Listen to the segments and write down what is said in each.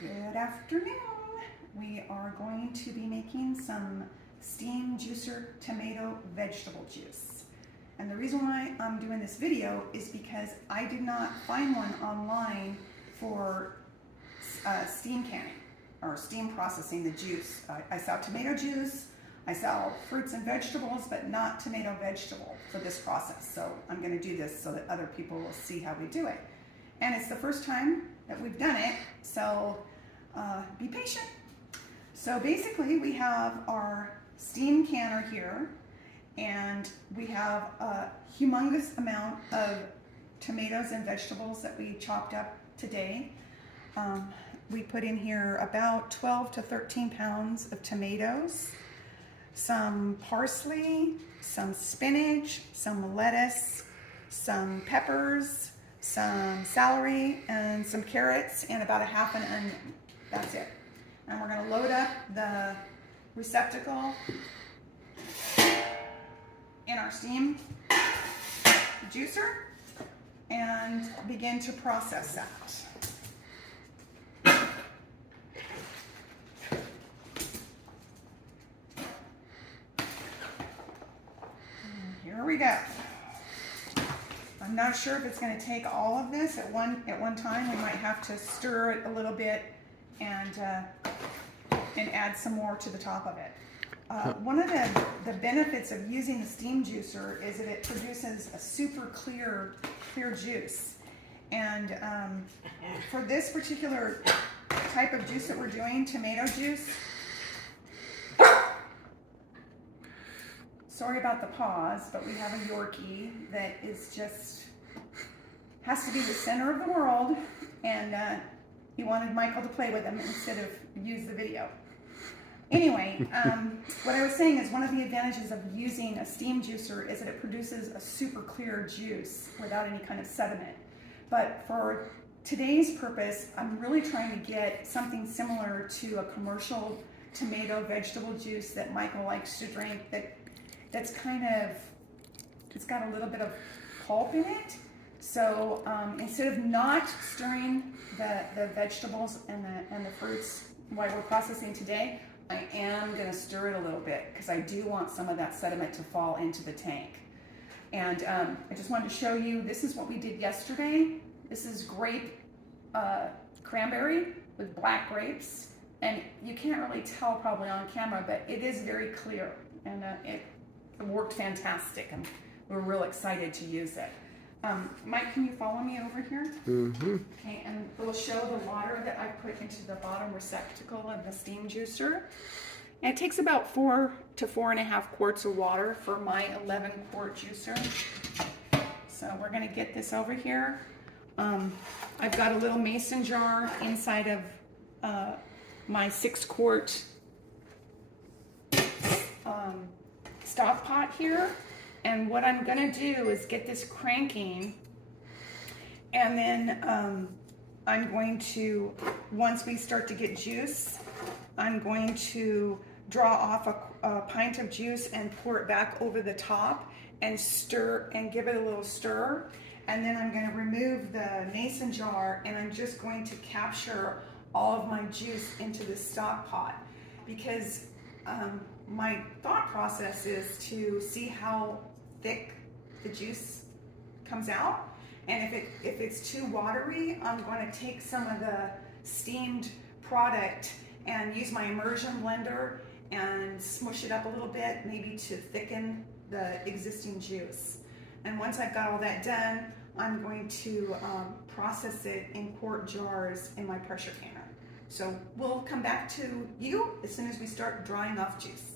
Good afternoon. We are going to be making some steam juicer tomato vegetable juice. And the reason why I'm doing this video is because I did not find one online for steam canning or steam processing the juice. I saw tomato juice, I saw fruits and vegetables, but not tomato vegetable for this process. So I'm going to do this so that other people will see how we do it. And it's the first time that we've done it, so be patient. So basically we have our steam canner here, and we have a humongous amount of tomatoes and vegetables that we chopped up today. We put in here about 12 to 13 pounds of tomatoes, some parsley, some spinach, some lettuce, some peppers, some celery, and some carrots, and about a half an onion. That's it. And we're going to load up the receptacle in our steam juicer and begin to process that. Here we go. I'm not sure if it's going to take all of this at one time. We might have to stir it a little bit and add some more to the top of it. One of the benefits of using the steam juicer is that it produces a super clear juice. And for this particular type of juice that we're doing, tomato juice, sorry about the pause, but we have a Yorkie that is just, has to be the center of the world, and he wanted Michael to play with him instead of use the video. Anyway, what I was saying is one of the advantages of using a steam juicer is that it produces a super clear juice without any kind of sediment. But for today's purpose, I'm really trying to get something similar to a commercial tomato vegetable juice that Michael likes to drink, that's kind of, it's got a little bit of pulp in it. So instead of not stirring the vegetables and the fruits while we're processing today, I am going to stir it a little bit because I do want some of that sediment to fall into the tank. And I just wanted to show you, this is what we did yesterday. This is grape cranberry with black grapes. And you can't really tell probably on camera, but it is very clear. And it worked fantastic, and we're real excited to use it. Mike, can you follow me over here? Mm-hmm. Okay, and we'll show the water that I put into the bottom receptacle of the steam juicer. And it takes about 4 to 4.5 quarts of water for my 11-quart juicer. So we're going to get this over here. I've got a little mason jar inside of my 6-quart stock pot here, and what I'm going to do is get this cranking, and then I'm going to, once we start to get juice, I'm going to draw off a pint of juice and pour it back over the top and stir and give it a little stir, and then I'm going to remove the mason jar, and I'm just going to capture all of my juice into the stock pot, because my thought process is to see how thick the juice comes out, and if it's too watery, I'm going to take some of the steamed product and use my immersion blender and smush it up a little bit, maybe to thicken the existing juice. And once I've got all that done, I'm going to process it in quart jars in my pressure canner. So we'll come back to you as soon as we start drying off juice.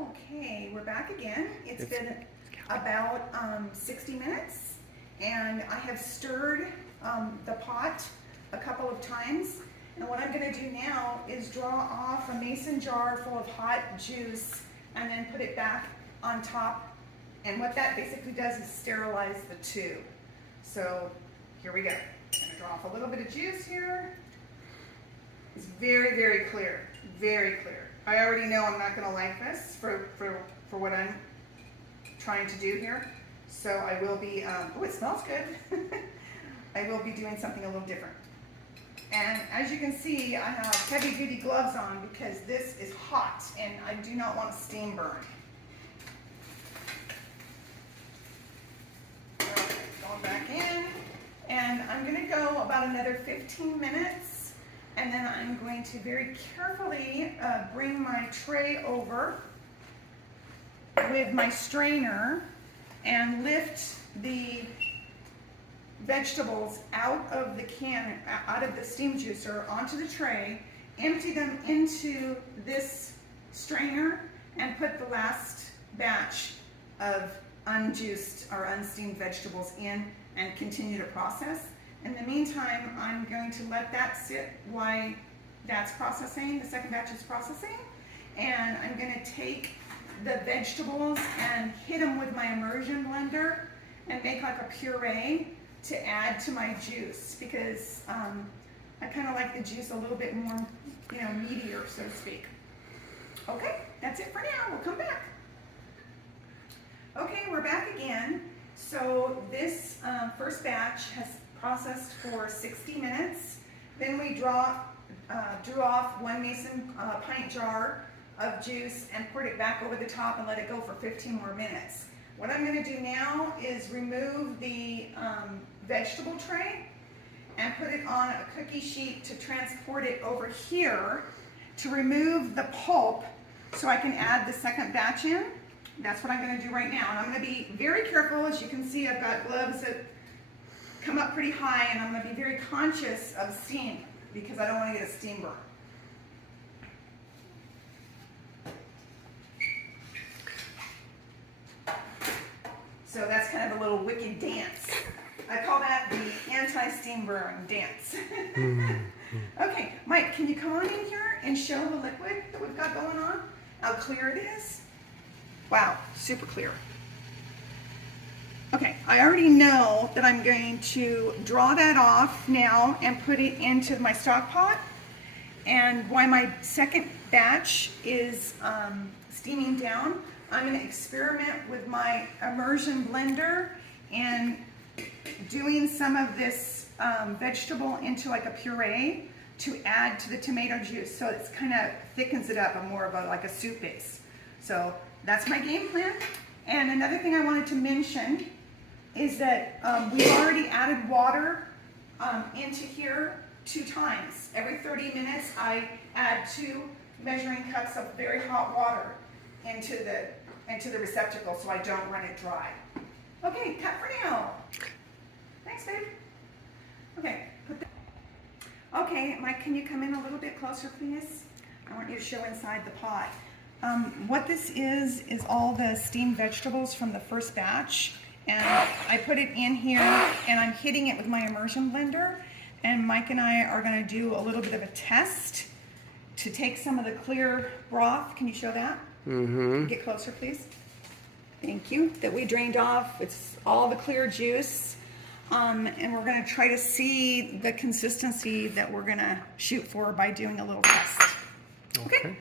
Okay, we're back again. It's been about 60 minutes, and I have stirred the pot a couple of times. And what I'm going to do now is draw off a mason jar full of hot juice and then put it back on top. And what that basically does is sterilize the tube. So here we go. I'm going to draw off a little bit of juice here. It's very, very clear, very clear. I already know I'm not going to like this for what I'm trying to do here. So I will be, oh, it smells good. I will be doing something a little different. And as you can see, I have heavy duty gloves on because this is hot and I do not want a steam burn. Okay, going back in, and I'm going to go about another 15 minutes, and then I'm going to very carefully bring my tray over with my strainer and lift the vegetables out of the can, out of the steam juicer onto the tray, empty them into this strainer, and put the last batch of unjuiced or unsteamed vegetables in and continue to process. In the meantime, I'm going to let that sit while that's processing, the second batch is processing, and I'm going to take the vegetables and hit them with my immersion blender and make like a puree to add to my juice, because I kind of like the juice a little bit more, you know, meatier, so to speak. Okay, that's it for now. We'll come back. Okay, we're back again. So this first batch has processed for 60 minutes. Then we drew off 1 mason pint jar of juice and poured it back over the top and let it go for 15 more minutes. What I'm going to do now is remove the vegetable tray and put it on a cookie sheet to transport it over here to remove the pulp so I can add the second batch in. That's what I'm going to do right now. And I'm going to be very careful. As you can see, I've got gloves that come up pretty high, and I'm going to be very conscious of steam because I don't want to get a steam burn. So that's kind of a little wicked dance. I call that the anti-steam burn dance. Okay, Mike, can you come on in here and show the liquid that we've got going on? How clear it is? Wow, super clear. Okay, I already know that I'm going to draw that off now and put it into my stock pot. And while my second batch is steaming down, I'm going to experiment with my immersion blender and doing some of this vegetable into like a puree to add to the tomato juice, so it's kind of thickens it up and more of a like a soup base. So that's my game plan. And another thing I wanted to mention is that we've already added water into here 2 times. Every 30 minutes I add 2 measuring cups of very hot water into the receptacle so I don't run it dry. Okay, cut for now. Thanks, babe. Okay, okay, Mike, can you come in a little bit closer, please? I want you to show inside the pot. What this is all the steamed vegetables from the first batch, and I put it in here and I'm hitting it with my immersion blender, and Mike and I are going to do a little bit of a test to take some of the clear broth. Can you show that? Mm-hmm. Get closer, please. Thank you. That we drained off. It's all the clear juice. And we're going to try to see the consistency that we're going to shoot for by doing a little test. Okay.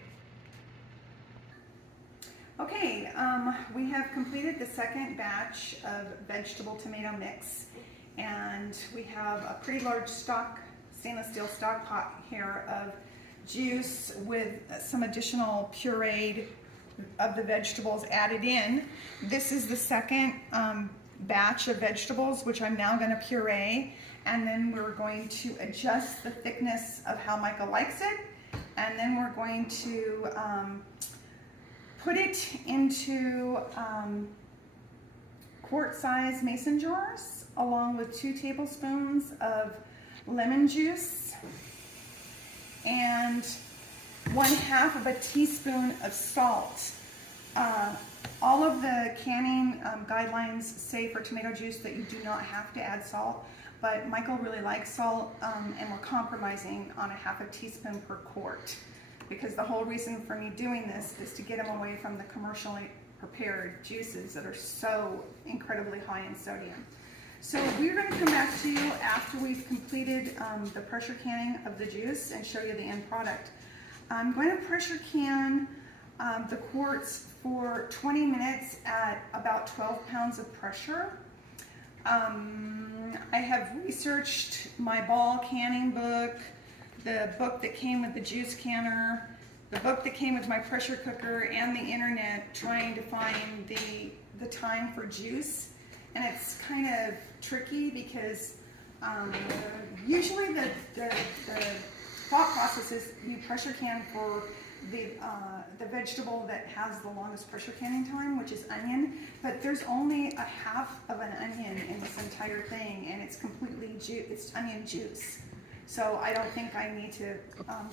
Okay, we have completed the second batch of vegetable tomato mix, and we have a pretty large stainless steel stock pot here of juice with some additional pureed of the vegetables added in. This is the second batch of vegetables, which I'm now going to puree, and then we're going to adjust the thickness of how Michael likes it, and then we're going to put it into quart-size mason jars along with 2 tablespoons of lemon juice and 1/2 of a teaspoon of salt. All of the canning guidelines say for tomato juice that you do not have to add salt, but Michael really likes salt, and we're compromising on 1/2 teaspoon per quart, because the whole reason for me doing this is to get him away from the commercially prepared juices that are so incredibly high in sodium. So we're going to come back to you after we've completed the pressure canning of the juice and show you the end product. I'm going to pressure can the quarts for 20 minutes at about 12 pounds of pressure. I have researched my ball canning book, the book that came with the juice canner, the book that came with my pressure cooker, and the internet, trying to find the time for juice. And it's kind of tricky because usually the thought process is you pressure can for the vegetable that has the longest pressure canning time, which is onion, but there's only a half of an onion in this entire thing, and it's completely it's onion juice. So I don't think I need to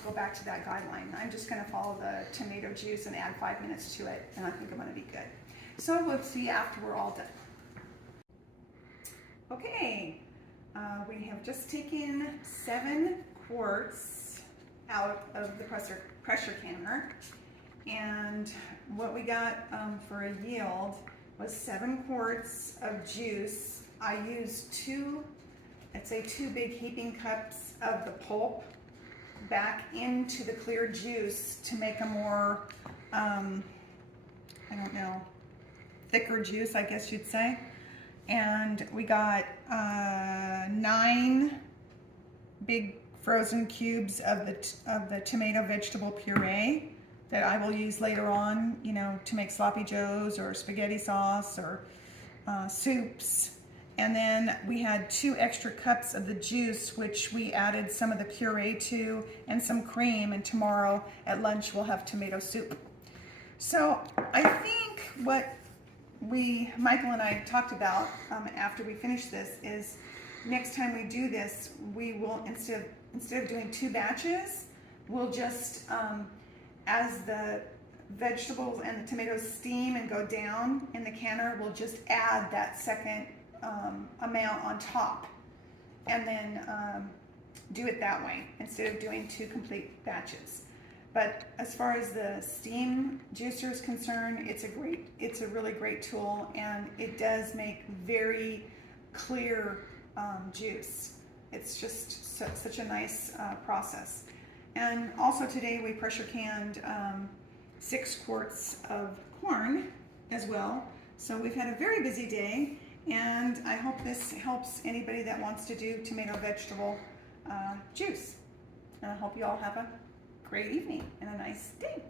go back to that guideline. I'm just going to follow the tomato juice and add 5 minutes to it, and I think I'm going to be good. So we'll see after we're all done. Okay, we have just taken 7 quarts out of the pressure canner, and what we got for a yield was 7 quarts of juice. I used 2 big heaping cups of the pulp back into the clear juice to make a more, thicker juice, I guess you'd say. And we got 9 big frozen cubes of the tomato vegetable puree that I will use later on, to make sloppy joes or spaghetti sauce or soups. And then we had 2 extra cups of the juice, which we added some of the puree to and some cream, and tomorrow at lunch we'll have tomato soup. So I think what Michael and I talked about after we finish this is next time we do this, we will, instead of doing 2 batches, we'll just, as the vegetables and the tomatoes steam and go down in the canner, we'll just add that second amount on top, and then do it that way instead of doing 2 complete batches. But as far as the steam juicer is concerned, it's a really great tool, and it does make very clear juice. It's just such a nice process. And also today we pressure canned 6 quarts of corn as well. So we've had a very busy day, and I hope this helps anybody that wants to do tomato vegetable juice. And I hope you all have a great evening and a nice day.